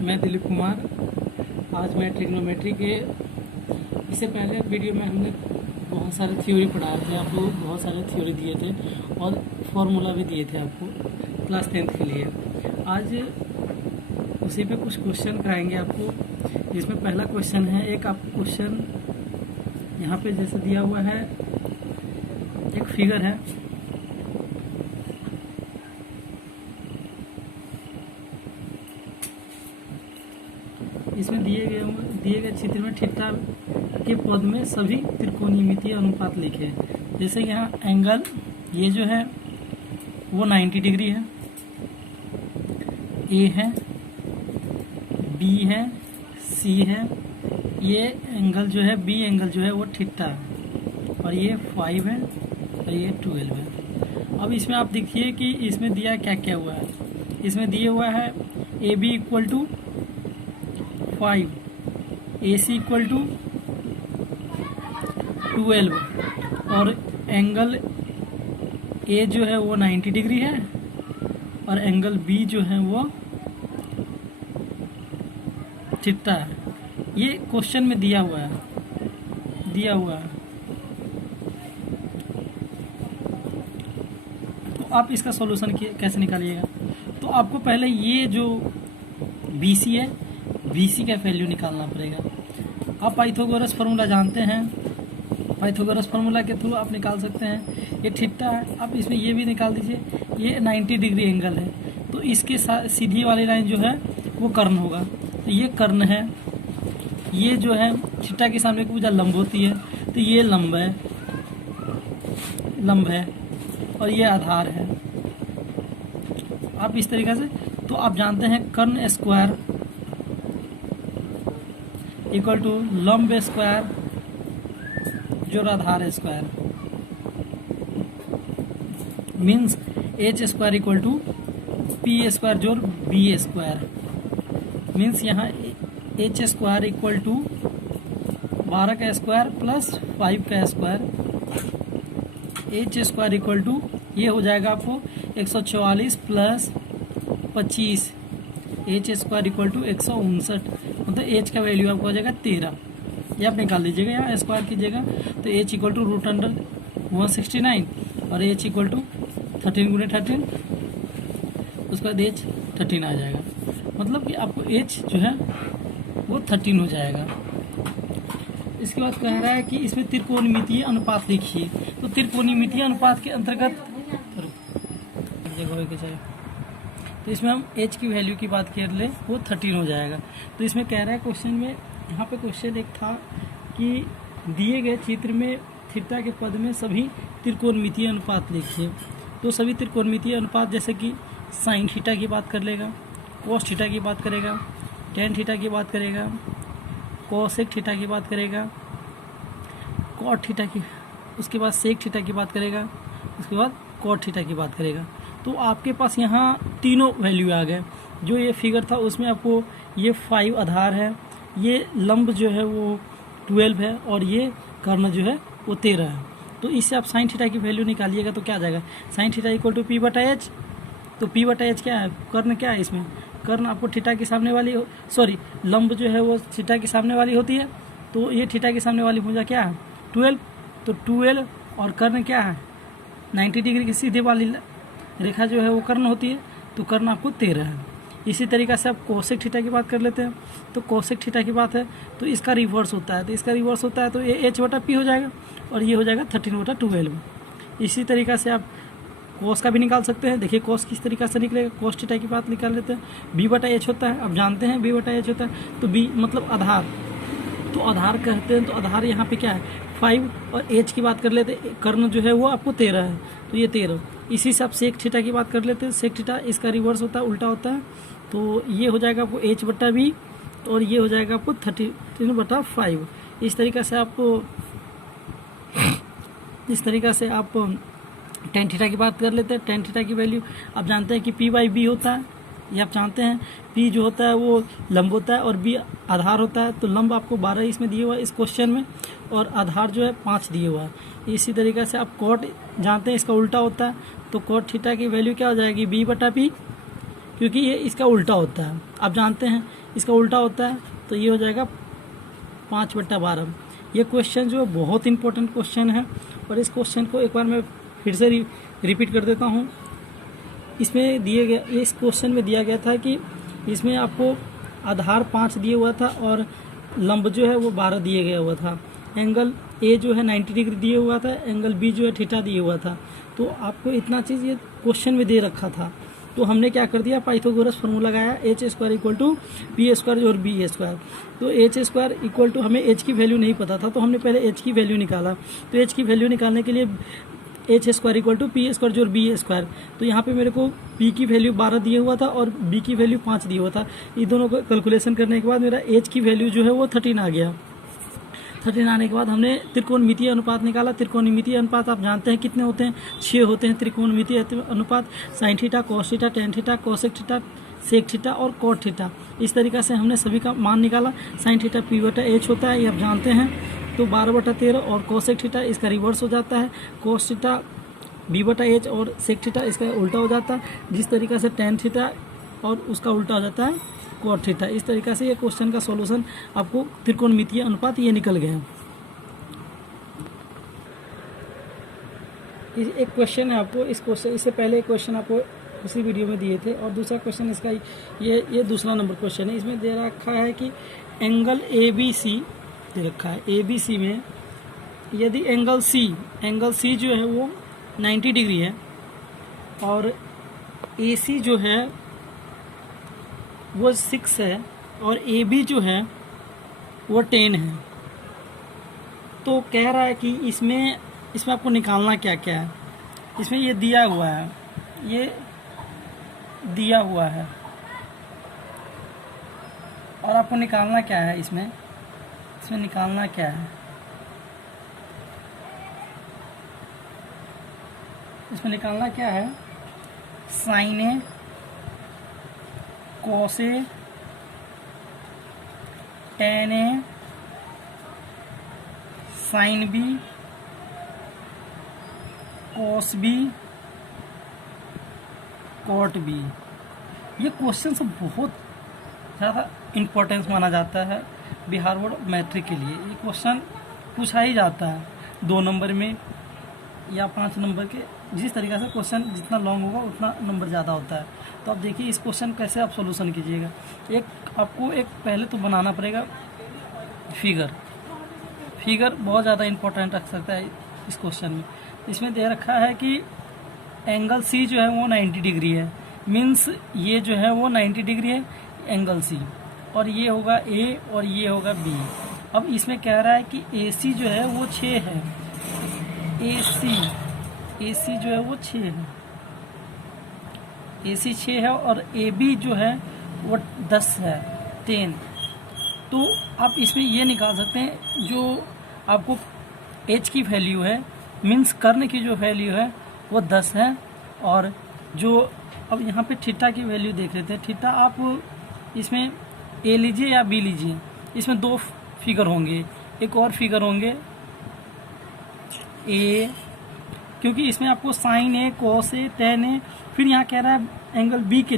मैं दिलीप कुमार। आज मैं ट्रिग्नोमेट्री के इससे पहले वीडियो में हमने बहुत सारे थ्योरी पढ़ाए थे, आपको बहुत सारे थ्योरी दिए थे और फॉर्मूला भी दिए थे आपको क्लास 10th के लिए। आज उसी पे कुछ क्वेश्चन कराएंगे आपको, जिसमें पहला क्वेश्चन है, एक आपको क्वेश्चन यहाँ पे जैसे दिया हुआ है, एक फिगर है, इसमें दिए गए चित्र में थीटा के पद में सभी त्रिकोणमितीय अनुपात लिखे हैं। जैसे यहाँ एंगल ये जो है वो 90 डिग्री है, ए है, बी है, सी है, ये एंगल जो है बी एंगल जो है वो थीटा है, और ये 5 है और ये 12 है। अब इसमें आप देखिए कि इसमें दिया क्या क्या हुआ है। इसमें दिया हुआ है A B equal to 5, A C equal to 12 और एंगल ए जो है वो 90 डिग्री है और एंगल बी जो है वो थीटा है। ये क्वेश्चन में दिया हुआ है। तो आप इसका सॉल्यूशन कैसे निकालिएगा? तो आपको पहले ये जो BC है, BC का वैल्यू निकालना पड़ेगा। आप पाइथागोरस फार्मूला जानते हैं, पाइथागोरस फार्मूला के थ्रू आप निकाल सकते हैं। ये थीटा है, आप इसमें ये भी निकाल दीजिए। ये 90 डिग्री एंगल है, तो इसके साथ सीधी वाली लाइन जो है वो कर्ण होगा। तो ये कर्ण है, ये जो है थीटा के सामने की भुजा लंब होती है, तो ये लंब है और ये आधार है। आप इस तरीके से, तो आप जानते हैं कर्ण स्क्वायर इक्वल टू लंब स्क्वायर जोड़ आधार square, means H square equal to P square जोड़ B स्क्वायर, मीन्स यहाँ H स्क्वायर इक्वल टू 12 का स्क्वायर प्लस 5 का square, H square equal to ये हो जाएगा आपको 144 plus 25, H square equal to 159, मतलब H का वैल्यू आपको हो जाएगा 13। ये आप निकाल लीजिएगा, यहाँ स्क्वायर कीजिएगा तो H इक्वल टू √169 और H इक्वल टू 13 × 13, उसके बाद H 13 आ जाएगा। मतलब कि आपको H जो है वो 13 हो जाएगा। इसके बाद कह रहा है कि इसमें त्रिकोणमितीय अनुपात लिखिए। तो त्रिकोणमितीय अनुपात के अंतर्गत तो इसमें हम H की वैल्यू की बात कर ले, वो 13 हो जाएगा। तो इसमें कह रहा है क्वेश्चन में, यहाँ पे क्वेश्चन एक था कि दिए गए चित्र में थीटा के पद में सभी त्रिकोणमितीय अनुपात लिखिए। तो सभी त्रिकोणमितीय अनुपात जैसे कि साइन थीटा की बात कर लेगा, कॉस थीटा की बात करेगा, टेन थीटा की बात करेगा, कोसेक थीटा की बात करेगा, कॉट थीटा की, उसके बाद सेक थीटा की बात करेगा, उसके बाद कॉट थीटा की बात करेगा। तो आपके पास यहाँ तीनों वैल्यू आ गए। जो ये फिगर था उसमें आपको ये 5 आधार है, ये लंब जो है वो 12 है और ये कर्ण जो है वो 13 है। तो इससे आप साइन थीटा की वैल्यू निकालिएगा तो क्या आ जाएगा? Sine theta equal to P/H। तो P/H क्या है? कर्ण क्या है इसमें? कर्ण आपको थीटा के सामने वाली, लंब जो है वो थीटा के सामने वाली होती है, तो ये थीटा के सामने वाली भुजा क्या है? 12। तो 12 और कर्ण क्या है? 90 डिग्री की सीधे वाली रेखा जो है वो कर्ण होती है, तो कर्ण आपको 13 है। इसी तरीके से आप कोसेक थीटा की बात कर लेते हैं। तो कोसेक थीटा की बात है तो इसका रिवर्स होता है, तो ये H/P हो जाएगा और ये हो जाएगा 13/12। इसी तरीक़े से आप कोस का भी निकाल सकते हैं। देखिए कोस किस तरीके से निकलेगा। कोस थीटा की बात निकाल लेते हैं। B/H होता है, आप जानते हैं B/H होता है, तो B मतलब आधार, तो आधार कहते हैं। तो आधार यहाँ पे क्या है? 5 और H की बात कर लेते हैं, कर्ण जो है वो आपको 13 है, तो ये 13। इसी से आप सेक थीटा की बात कर लेते हैं। सेक थीटा इसका रिवर्स होता है, उल्टा होता है, तो ये हो जाएगा आपको H/B और ये हो जाएगा आपको 13/5। इस तरीक़े से आप टेन थीटा की बात कर लेते हैं। टेन थीटा की वैल्यू आप जानते हैं कि P/B होता है, ये आप जानते हैं। P जो होता है वो लंब होता है और B आधार होता है। तो लंब आपको 12 इसमें दिए हुआ है इस क्वेश्चन में, और आधार जो है 5 दिए हुआ है। इसी तरीके से आप कॉट जानते हैं, इसका उल्टा होता है। तो कॉट थीटा की वैल्यू क्या हो जाएगी? B/P क्योंकि ये इसका उल्टा होता है, आप जानते हैं इसका उल्टा होता है, तो ये हो जाएगा 5/12। ये क्वेश्चन जो है बहुत इंपॉर्टेंट क्वेश्चन है, और इस क्वेश्चन को एक बार मैं फिर से रिपीट कर देता हूँ। इसमें दिए गया, इस क्वेश्चन में दिया गया था कि इसमें आपको आधार 5 दिया हुआ था और लंब जो है वो 12 दिए गया हुआ था, एंगल ए जो है 90 डिग्री दिए हुआ था, एंगल बी जो है थीटा दिए हुआ था। तो आपको इतना चीज़ ये क्वेश्चन में दे रखा था, तो हमने क्या कर दिया, पाइथागोरस फार्मूला लगाया h² = p² और b²। तो h² इक्वल टू, हमें h की वैल्यू नहीं पता था, तो हमने पहले h की वैल्यू निकाला। तो h की वैल्यू निकालने के लिए h² = p² और b²। तो यहाँ पे मेरे को p की वैल्यू 12 दिया हुआ था और b की वैल्यू 5 दिया हुआ था। ये दोनों को कैलकुलेशन करने के बाद मेरा h की वैल्यू जो है वो 13 आ गया। 13 आने के बाद हमने त्रिकोणमितीय अनुपात निकाला। त्रिकोणमितीय अनुपात आप जानते हैं कितने होते हैं, 6 होते हैं त्रिकोणमितीय अनुपात, sine theta, cos theta, tan theta, cosec theta, sec theta और कॉट थीटा। इस तरीक़ा से हमने सभी का मान निकाला। साइन थीटा p/h होता है, ये आप जानते हैं, तो 12/13, और कोसेक थीटा इसका रिवर्स हो जाता है, कोस थीटा b/h, और सेक थीटा इसका उल्टा हो जाता है, जिस तरीक़ा से टेन थीटा और उसका उल्टा हो जाता है कॉट थीटा। इस तरीक़ा से ये क्वेश्चन का सॉल्यूशन आपको त्रिकोणमितीय अनुपात ये निकल गया। एक क्वेश्चन है आपको, इस क्वेश्चन, इससे पहले एक क्वेश्चन आपको उसी वीडियो में दिए थे, और दूसरा क्वेश्चन इसका ये दूसरा नंबर क्वेश्चन है। इसमें दे रखा है कि एंगल ABC दे रखा है, ABC में यदि एंगल C जो है वो 90 डिग्री है और AC जो है वो 6 है और AB जो है वो 10 है, तो कह रहा है कि इसमें आपको निकालना क्या क्या है। इसमें ये दिया हुआ है, ये दिया हुआ है, और आपको निकालना क्या है, इसमें निकालना क्या है, इसमें निकालना क्या है, sine A, cos A, tan A, sine B, cos B, cot B. ये क्वेश्चन सब बहुत ज़्यादा इम्पोर्टेंस माना जाता है बिहार बोर्ड मैट्रिक के लिए। ये क्वेश्चन पूछा ही जाता है 2 नंबर में या 5 नंबर के, जिस तरीक़े से क्वेश्चन जितना लॉन्ग होगा उतना नंबर ज़्यादा होता है। तो आप देखिए इस क्वेश्चन कैसे आप सॉल्यूशन कीजिएगा। आपको एक पहले तो बनाना पड़ेगा फिगर बहुत ज़्यादा इम्पोर्टेंट रख सकता है इस क्वेश्चन में। इसमें दे रखा है कि एंगल C जो है वो 90 डिग्री है, मीन्स ये जो है वो 90 डिग्री है एंगल C, और ये होगा A और ये होगा B। अब इसमें कह रहा है कि AC जो है वो 6 है, AC जो है वो 6 है, AC 6 है, और AB जो है वो 10 है, 10। तो आप इसमें ये निकाल सकते हैं, जो आपको H की वैल्यू है, मीन्स कर्ण की जो वैल्यू है वो 10 है, और जो अब यहाँ पे थीटा की वैल्यू देख लेते हैं। थीटा आप इसमें A लीजिए या B लीजिए, इसमें 2 फिगर होंगे, एक और फिगर होंगे A, क्योंकि इसमें आपको sign A, cos A, tan ए, फिर यहाँ कह रहा है एंगल B के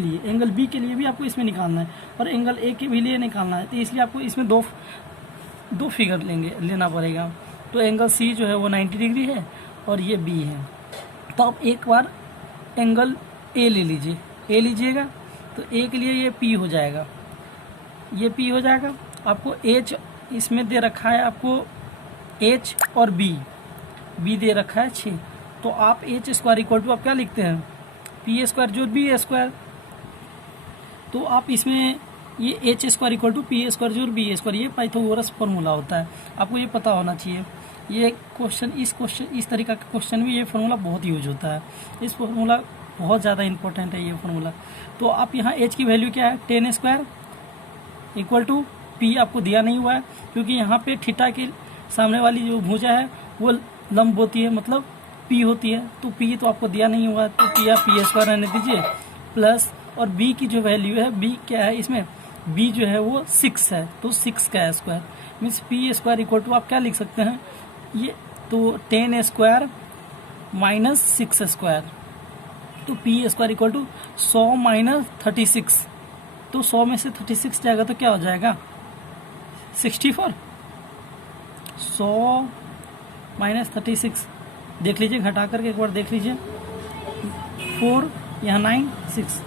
लिए भी आपको इसमें निकालना है, और एंगल A के भी लिए निकालना है, तो इसलिए आपको इसमें दो फिगर लेना पड़ेगा। तो एंगल C जो है वो 90 डिग्री है और ये B है। तो आप एक बार एंगल A ले लीजिए, A लीजिएगा, तो A के लिए ये P हो जाएगा, ये P हो जाएगा। आपको H इसमें दे रखा है, आपको H और B दे रखा है 6, तो आप H² इक्वल टू आप क्या लिखते हैं, P² जो B²। तो आप इसमें ये H² इक्वल टू P² जो B², ये पाइथागोरस फार्मूला होता है, आपको ये पता होना चाहिए। ये इस तरीका का क्वेश्चन में ये फार्मूला बहुत यूज होता है, इस फार्मूला बहुत ज़्यादा इंपॉर्टेंट है ये फार्मूला। तो आप यहाँ H की वैल्यू क्या है, 10² इक्वल टू P आपको दिया नहीं हुआ है, क्योंकि यहाँ पे थीटा के सामने वाली जो भुजा है वो लंब होती है, मतलब P होती है, तो P तो आपको दिया नहीं हुआ है, तो P आप P² रहने दीजिए, प्लस, और B की जो वैल्यू है, B क्या है इसमें, B जो है वो 6 है, तो 6 का square, means P² equal to आप क्या लिख सकते हैं, ये तो 10² - 6² तो P square equal to 100 minus 36, तो 100 में से 36 जाएगा तो क्या हो जाएगा 64। 100 माइनस 36 देख लीजिए, घटा करके एक बार देख लीजिए, 4 यहाँ 9 6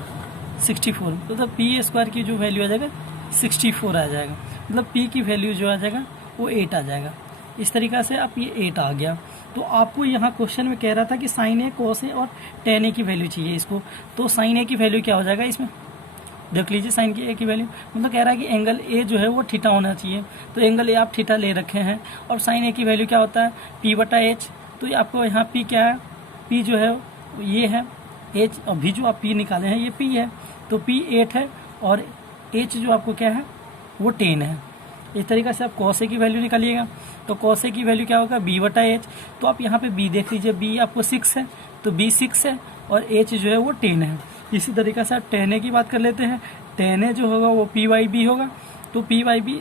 64, मतलब पी स्क्वायर की जो वैल्यू आ जाएगा 64 आ जाएगा, मतलब पी की वैल्यू जो आ जाएगा वो 8 आ जाएगा। इस तरीक़ा से आप ये 8 आ गया। तो आपको यहाँ क्वेश्चन में कह रहा था कि साइन ए, कोस ए और टेन ए की वैल्यू चाहिए इसको, तो साइन ए की वैल्यू क्या हो जाएगा इसमें, देख लीजिए साइन की ए की वैल्यू, मतलब कह रहा है कि एंगल ए जो है वो थीटा होना चाहिए, तो एंगल ए आप थीटा ले रखे हैं, और साइन ए की वैल्यू क्या होता है पी बटा एच, तो ये आपको यहाँ पी क्या है, पी जो है ये है, एच अभी जो आप पी निकाले हैं ये पी है, तो पी 8 है और एच जो आपको क्या है वो 10 है। इस तरीके से आप कॉस ए की वैल्यू निकालिएगा, तो कॉस ए की वैल्यू क्या होगा बी बटा एच, तो आप यहाँ पे बी देख लीजिए, बी आपको 6 है तो बी 6 है और एच जो है वो 10 है। इसी तरीके से आप टेन ए की बात कर लेते हैं, टेन ए जो होगा वो पी वाई बी होगा, तो पी वाई बी,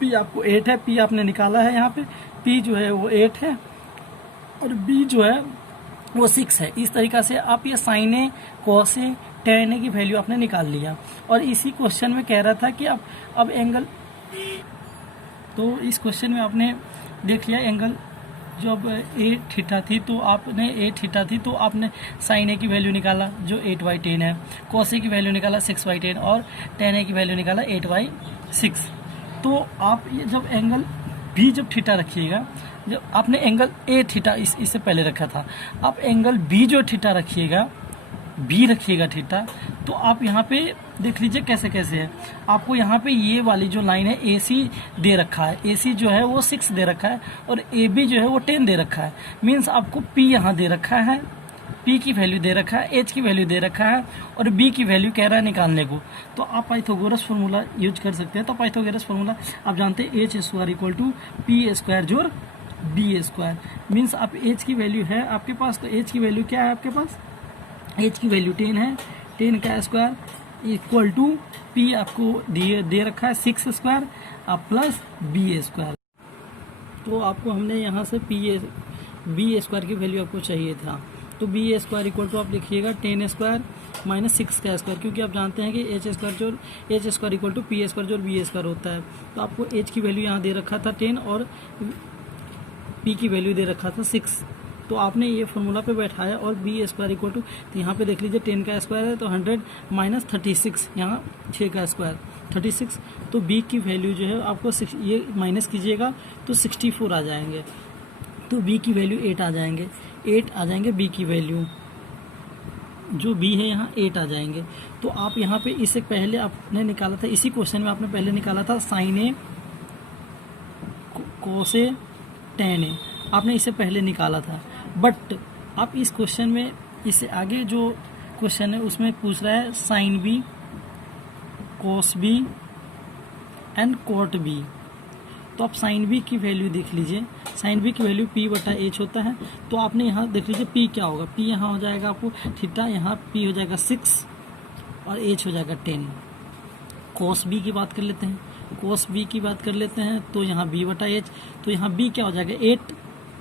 पी आपको 8 है, पी आपने निकाला है यहाँ पे, पी जो है वो 8 है और बी जो है वो 6 है। इस तरीक़ा से आप ये sign A, cos A, tan ए की वैल्यू आपने निकाल लिया। और इसी क्वेश्चन में कह रहा था कि अब एंगल, तो इस क्वेश्चन में आपने देख लिया एंगल जब ए थीटा थी तो आपने ए थीटा थी तो आपने साइन ए की वैल्यू निकाला जो 8/10 है, कॉस ए की वैल्यू निकाला 6/10 और टेन ए की वैल्यू निकाला 8/6। तो आप ये जब एंगल बी जब थीटा रखिएगा, जब आपने एंगल ए थीटा इससे पहले रखा था, आप एंगल बी जो थीटा रखिएगा, बी रखिएगा थीटा, तो आप यहाँ पे देख लीजिए कैसे कैसे है। आपको यहाँ पे ये वाली जो लाइन है ए सी दे रखा है, ए सी जो है वो 6 दे रखा है और ए बी जो है वो 10 दे रखा है, मीन्स आपको पी यहाँ दे रखा है, पी की वैल्यू दे रखा है, एच की वैल्यू दे रखा है और बी की वैल्यू कह रहा है निकालने को। तो आप पाइथागोरस फार्मूला यूज कर सकते हैं। तो पाइथागोरस फार्मूला आप जानते हैं H square equal to P square जोड़ बी स्क्वायर, मीन्स आप एच की वैल्यू है आपके पास, तो एच की वैल्यू क्या है आपके पास, एच की वैल्यू 10 है, 10 का स्क्वायर इक्वल टू पी आपको दे रखा है 6 स्क्वायर आप प्लस बी स्क्वायर। तो आपको हमने यहाँ से बी स्क्वायर की वैल्यू आपको चाहिए था, तो बी स्क्वायर इक्वल टू आप लिखिएगा 10 स्क्वायर माइनस 6 का स्क्वायर, क्योंकि आप जानते हैं कि H square equal to P square जो बी स्क्वायर होता है। तो आपको एच की वैल्यू यहाँ दे रखा था 10 और पी की वैल्यू दे रखा था 6, तो आपने ये फॉर्मूला पे बैठाया और बी स्क्वायर इक्वल टू, तो यहाँ पे देख लीजिए 10 का स्क्वायर है तो 100 माइनस 36, यहाँ 6 का स्क्वायर 36, तो बी की वैल्यू जो है आपको ये माइनस कीजिएगा तो 64 आ जाएंगे, तो बी की वैल्यू 8 आ जाएंगे, 8 आ जाएंगे बी की वैल्यू, जो बी है यहाँ 8 आ जाएंगे। तो आप यहाँ पे इससे पहले आपने निकाला था, इसी क्वेश्चन में आपने पहले निकाला था साइन ए, कोस ए, टेन ए, आपने इससे पहले निकाला था। बट आप इस क्वेश्चन में इससे आगे जो क्वेश्चन है उसमें पूछ रहा है sine B, cos B and cot B. तो आप साइन बी की वैल्यू देख लीजिए, साइन बी की वैल्यू पी बटा एच होता है, तो आपने यहाँ देख लीजिए पी क्या होगा, पी यहाँ हो जाएगा आपको थीटा, यहाँ पी हो जाएगा 6 और एच हो जाएगा 10। कोस बी की बात कर लेते हैं, कोस बी की बात कर लेते हैं, तो यहाँ बी बटा एच, तो यहाँ बी क्या हो जाएगा 8,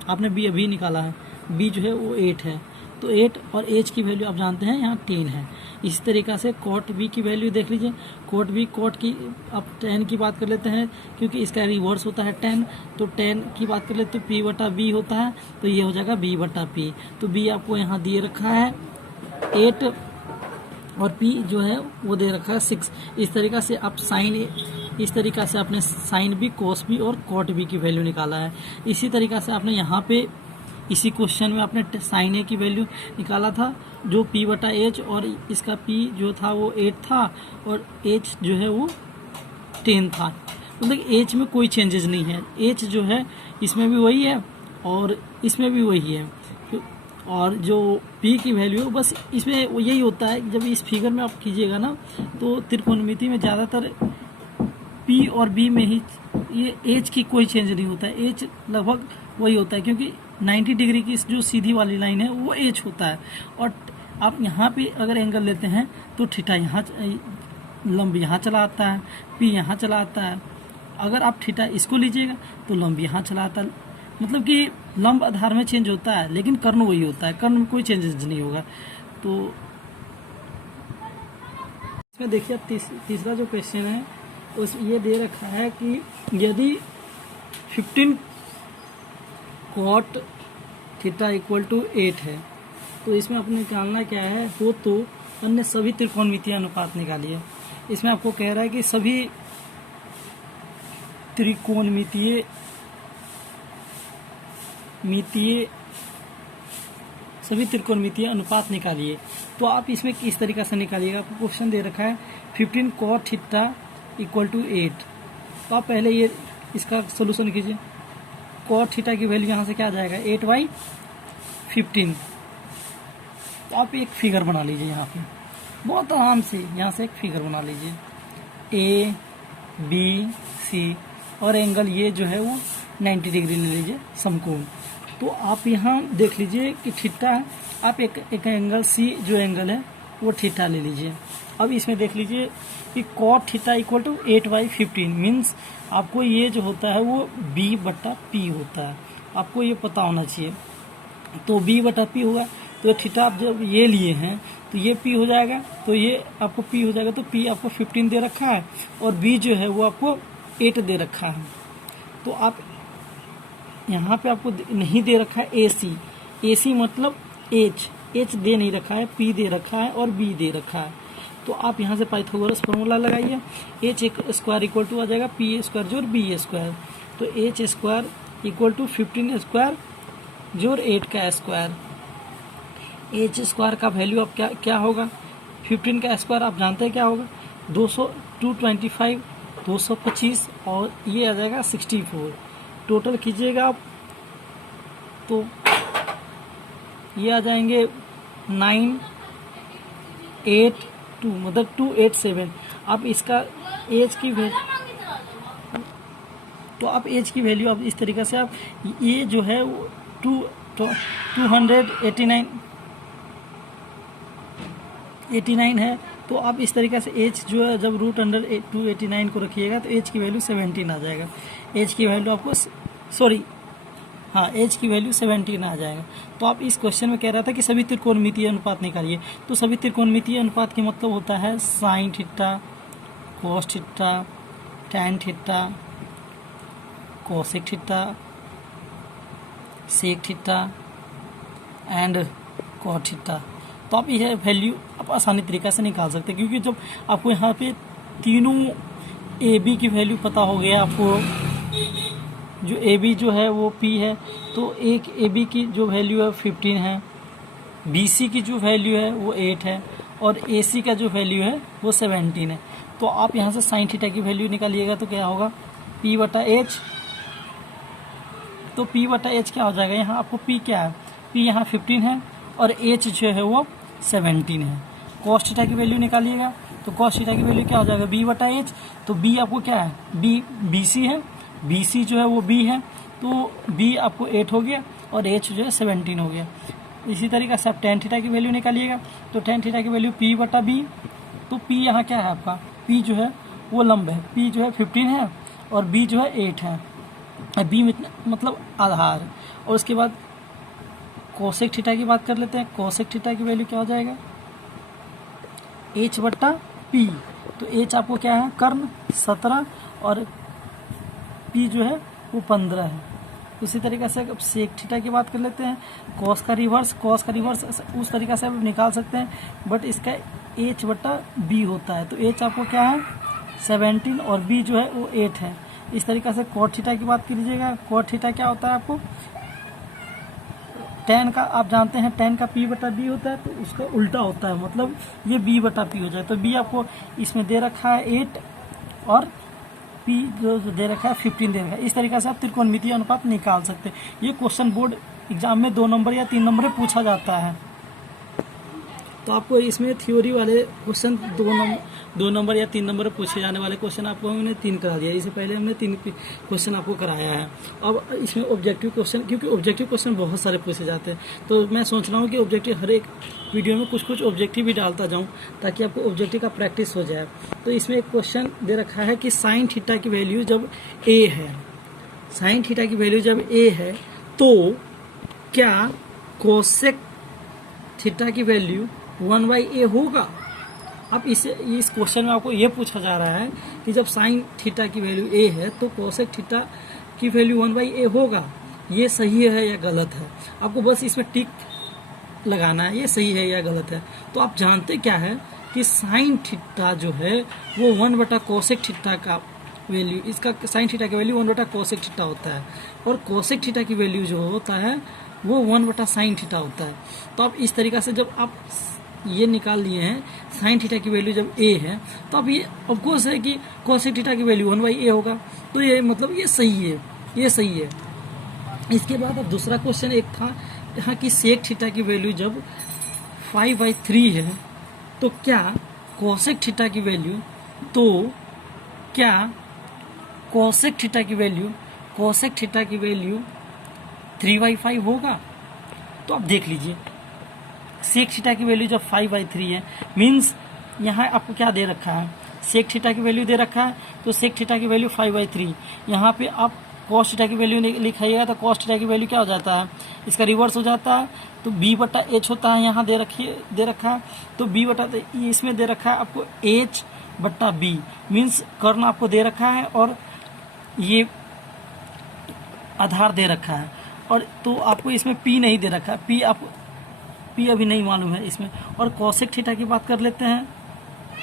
आपने बी अभी निकाला है, बी जो है वो 8 है, तो 8 और एच की वैल्यू आप जानते हैं यहाँ 10 है। इसी तरीक़ा से कॉट बी की वैल्यू देख लीजिए, कॉट बी, कॉट की आप 10 की बात कर लेते हैं क्योंकि इसका रिवर्स होता है 10, तो 10 की बात कर लेते तो पी बटा बी होता है, तो ये हो जाएगा बी बटा पी, तो बी आपको यहाँ दिए रखा है 8 और पी जो है वो दे रखा है 6। इस तरीक़ा से आप इस तरीक़ा से आपने साइन बी, कोस बी और कॉट बी की वैल्यू निकाला है। इसी तरीक़ा से आपने यहाँ पे इसी क्वेश्चन में आपने साइन ए की वैल्यू निकाला था जो पी बटा एच, और इसका पी जो था वो 8 था और एच जो है वो 10 था, मतलब एच में कोई चेंजेस नहीं है, एच जो है इसमें भी वही है और इसमें भी वही है, और जो पी की वैल्यू बस इसमें यही होता है। जब इस फिगर में आप कीजिएगा ना तो त्रिकोणमिति में ज़्यादातर पी और बी में ही ये एच की कोई चेंज नहीं होता है, एच लगभग वही होता है क्योंकि 90 डिग्री की जो सीधी वाली लाइन है वो एच होता है। और आप यहाँ पे अगर एंगल लेते हैं तो थीटा यहाँ लंब यहाँ चला आता है, पी यहाँ चला आता है, अगर आप थीटा इसको लीजिएगा तो लंब यहाँ चला आता है, मतलब कि लंब आधार में चेंज होता है लेकिन कर्ण वही होता है, कर्ण में कोई चेंजेस नहीं होगा। तो इसमें देखिए तीसरा जो क्वेश्चन है उस ये दे रखा है कि यदि 15 cot थीटा इक्वल टू 8 है तो इसमें आपको निकालना क्या है, हो तो अन्य सभी त्रिकोणमितीय अनुपात निकालिए। इसमें आपको कह रहा है कि सभी त्रिकोणमितीय अनुपात निकालिए। तो आप इसमें किस तरीके से निकालिएगा, आपको क्वेश्चन दे रखा है 15 cot थीटा इक्वल टू 8। तो आप पहले ये इसका सोल्यूशन कीजिए। cot थीटा की वैल्यू यहाँ से क्या आ जाएगा 8/15। तो आप एक फिगर बना लीजिए यहाँ पे बहुत आराम से, यहाँ से एक फिगर बना लीजिए A B C और एंगल ये जो है वो 90 डिग्री ले लीजिए समकोण। तो आप यहाँ देख लीजिए कि थीटा, आप एक एंगल C जो एंगल है वो थीटा ले लीजिए। अब इसमें देख लीजिए कि cot theta equal to 8/15 means आपको ये जो होता है वो B/P होता है, आपको ये पता होना चाहिए। तो B/P होगा, तो थीटा आप जब ये लिए हैं तो ये P हो जाएगा, तो ये आपको P हो जाएगा। तो P आपको 15 दे रखा है और B जो है वो आपको 8 दे रखा है। तो आप यहाँ पे आपको नहीं दे रखा है AC मतलब H दे नहीं रखा है, P दे रखा है और B दे रखा है। तो आप यहाँ से पाइथागोरस फॉर्मूला लगाइए, H² इक्वल टू आ जाएगा P² जोड़ B²। तो H² इक्वल टू 15² जोड़ 8 का स्क्वायर। H² का वैल्यू अब क्या होगा, 15 का स्क्वायर आप जानते हैं क्या होगा 225 225 और ये आ जाएगा 64। टोटल कीजिएगा आप तो ये आ जाएंगे 982 मतलब 287। आप इसका एज की वैल्यू आप इस तरीके से आप ये जो है 289 है। तो आप इस तरीके से एच जो है जब रूट अंडर 289 को रखिएगा तो एच की वैल्यू 17 आ जाएगा। एच की वैल्यू आपको एच की वैल्यू 17 आ जाएगा। तो आप इस क्वेश्चन में कह रहा था कि सभी त्रिकोणमितीय अनुपात निकालिए। तो सभी त्रिकोणमितीय अनुपात के मतलब होता है sine theta, cos theta, tan theta, cosec theta, sec theta and cot theta. तो आप यह वैल्यू आप आसानी तरीके से निकाल सकते हैं, क्योंकि जब आपको यहाँ पे तीनों AB की वैल्यू पता हो गया, आपको जो AB जो है वो P है, तो एक AB की जो वैल्यू है 15 है, BC की जो वैल्यू है वो 8 है और AC का जो वैल्यू है वो 17 है। तो आप यहाँ से साइन थीटा की वैल्यू निकालिएगा तो क्या होगा P/H। तो P/H क्या हो जाएगा, यहाँ आपको P क्या है, P यहाँ 15 है और H जो है वो 17 है। कॉस थीटा की वैल्यू निकालिएगा तो कॉस थीटा की वैल्यू क्या हो जाएगा B/H। तो B आपको क्या है BC है, BC जो है वो B है, तो B आपको 8 हो गया और H जो है 17 हो गया। इसी तरीके से आप टेन थीटा की वैल्यू निकालिएगा तो टेन थीटा की वैल्यू P/B। तो P यहाँ क्या है आपका, P जो है वो लंब है, P जो है 15 है और B जो है 8 है, B मतलब आधार। और उसके बाद कोसेक थीटा की बात कर लेते हैं। कोसेक थीटा की वैल्यू क्या हो जाएगा H/P। तो H आपको क्या है कर्ण 17 और P जो है वो 15 है। उसी तरीके से अब सेक थीटा की बात कर लेते हैं। कॉस का रिवर्स उस तरीके से आप निकाल सकते हैं, बट इसका H/B होता है। तो H आपको क्या है 17 और B जो है वो 8 है। इस तरीके से कॉट थीटा की बात कीजिएगा। कॉट थीटा क्या होता है आपको टेन का, आप जानते हैं टेन का P/B होता है, तो उसका उल्टा होता है, मतलब ये B/P हो जाए। तो B आपको इसमें दे रखा है 8 और P जो दे रखा है 15 दे रखा है। इस तरीके से आप त्रिकोणमितीय अनुपात निकाल सकते हैं। ये क्वेश्चन बोर्ड एग्जाम में 2 नंबर या 3 नंबर में पूछा जाता है। तो आपको इसमें थ्योरी वाले क्वेश्चन 2 नंबर या 3 नंबर पूछे जाने वाले क्वेश्चन आपको हमने 3 करा दिया। इससे पहले हमने 3 क्वेश्चन आपको कराया है। अब इसमें ऑब्जेक्टिव क्वेश्चन, क्योंकि ऑब्जेक्टिव क्वेश्चन बहुत सारे पूछे जाते हैं, तो मैं सोच रहा हूँ कि ऑब्जेक्टिव हर एक वीडियो में कुछ ऑब्जेक्टिव भी डालता जाऊँ ताकि आपको ऑब्जेक्टिव का प्रैक्टिस हो जाए। तो इसमें एक क्वेश्चन दे रखा है कि साइन थीटा की वैल्यू जब A है, साइन थीटा की वैल्यू जब A है तो क्या कोसेक थीटा की वैल्यू 1/a होगा। अब इस क्वेश्चन में आपको ये पूछा जा रहा है कि जब साइन थीटा की वैल्यू a है तो कोसेक थीटा की वैल्यू 1/a होगा। ये सही है या गलत है, आपको बस इसमें टिक लगाना है, ये सही है या गलत है। तो आप जानते क्या है कि साइन थीटा जो है वो 1 कोसेक थीटा का वैल्यू, इसका साइन थीटा की वैल्यू 1 कोसेक थीटा होता है, और कोसेक थीटा की वैल्यू जो होता है वो 1 साइन थीटा होता है। तो आप इस तरीक़ा से जब आप ये निकाल लिए हैं साइन थीटा की वैल्यू जब a है, तो अब ये ऑफकोर्स है कि कोसेक थीटा की वैल्यू 1/a होगा। तो ये मतलब ये सही है, ये सही है। इसके बाद अब दूसरा क्वेश्चन एक था यहाँ की सेक थीटा की वैल्यू जब 5/3 है तो क्या कोसेक थीटा की वैल्यू, तो क्या कोसेक थीटा की वैल्यू 3/5 होगा। तो आप देख लीजिए सेक थीटा की वैल्यू जब 5/3 है, मीन्स यहाँ आपको क्या दे रखा है, सेक थीटा की वैल्यू दे रखा है, तो सेक थीटा की वैल्यू 5/3। यहाँ पे आप कॉस थीटा की वैल्यू लिखाइएगा तो कॉस थीटा की वैल्यू क्या हो जाता है, इसका रिवर्स हो जाता है, तो b/h होता है, यहाँ दे रखा है, तो b/, इसमें दे रखा है आपको h/b, मीन्स कर्ण आपको दे रखा है और ये आधार दे रखा है, और तो आपको इसमें p नहीं दे रखा है, p अभी नहीं मालूम है इसमें। और कोसेक थीटा की बात कर लेते हैं,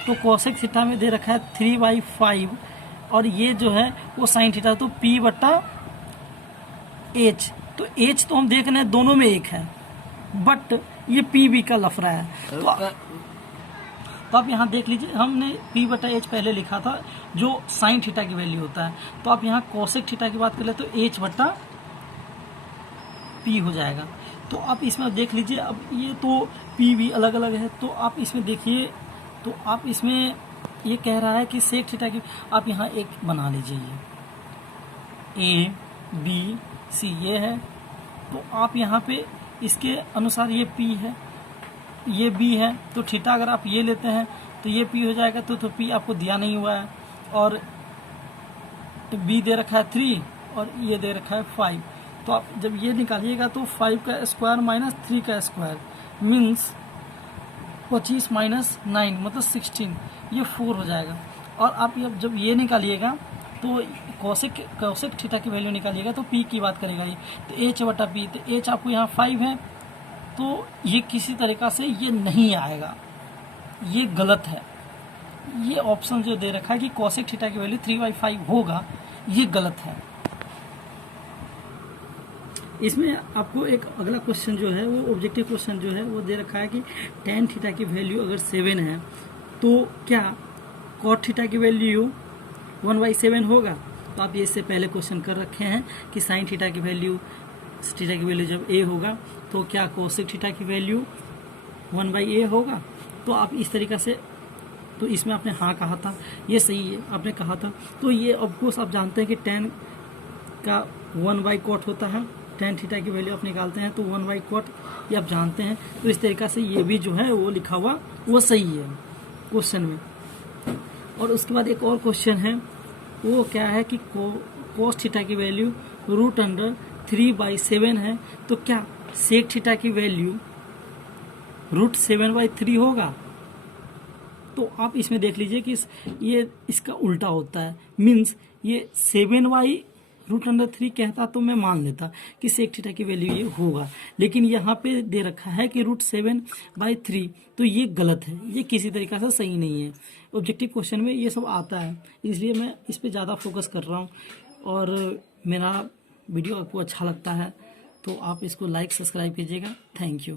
तो कोसेक थीटा में दे रखा है 3/5, और ये जो है वो साइन थीटा, तो p/h, तो h तो हम देख रहे हैं दोनों में एक है, बट ये p का लफड़ा है। तो आप यहाँ देख लीजिए, हमने p/h पहले लिखा था जो साइन थीटा की वैल्यू होता है, तो आप यहाँ कोसेक थीटा की बात कर ले तो h/p हो जाएगा। तो आप इसमें देख लीजिए, अब ये तो p भी अलग अलग है, तो आप इसमें देखिए, तो आप इसमें ये कह रहा है कि सेक थीटा की, आप यहाँ एक बना लीजिए, ये a b c ये है, तो आप यहाँ पे इसके अनुसार ये p है, ये b है, तो थीटा अगर आप ये लेते हैं तो ये p हो जाएगा, तो p आपको दिया नहीं हुआ है, और b दे रखा है 3 और ये दे रखा है 5। तो आप जब ये निकालिएगा तो 5 का स्क्वायर माइनस 3 का स्क्वायर मीन्स 25 माइनस 9 मतलब 16, ये 4 हो जाएगा। और आप जब ये निकालिएगा तो कोसेक थीटा की वैल्यू निकालिएगा तो p की बात करेगा ये, तो h/p, तो h आपको यहाँ 5 है, तो ये किसी तरीक़ा से ये नहीं आएगा, ये गलत है। ये ऑप्शन जो दे रखा है कि कोसेक थीटा की वैल्यू 3/5 होगा, ये गलत है। इसमें आपको एक अगला क्वेश्चन जो है वो ऑब्जेक्टिव क्वेश्चन जो है वो दे रखा है कि tan थीटा की वैल्यू अगर 7 है तो क्या cot थीटा की वैल्यू 1/7 होगा। तो आप ये इससे पहले क्वेश्चन कर रखे हैं कि साइन थीटा की वैल्यू जब a होगा तो क्या कोसेक थीटा की वैल्यू 1/a होगा। तो आप इस तरीक़ा से, तो इसमें आपने हाँ कहा था, ये सही है आपने कहा था। तो ये ऑफकोर्स आप जानते हैं कि tan का 1/cot होता है, tan थीटा की वैल्यू आप निकालते हैं तो 1/cot, ये आप जानते हैं। तो इस तरीक़ा से ये भी जो है वो लिखा हुआ वो सही है क्वेश्चन में। और उसके बाद एक और क्वेश्चन है, वो क्या है कि कोस थीटा की वैल्यू √3/7 है, तो क्या सेक थीटा की वैल्यू √7/3 होगा। तो आप इसमें देख लीजिए कि ये इसका उल्टा होता है, मीन्स ये 7/√3 कहता तो मैं मान लेता कि सेक थीटा की वैल्यू ये होगा, लेकिन यहाँ पे दे रखा है कि √7/3, तो ये गलत है, ये किसी तरीक़ा से सही नहीं है। ऑब्जेक्टिव क्वेश्चन में ये सब आता है, इसलिए मैं इस पर ज़्यादा फोकस कर रहा हूँ। और मेरा वीडियो आपको अच्छा लगता है तो आप इसको लाइक सब्सक्राइब कीजिएगा। Thank you.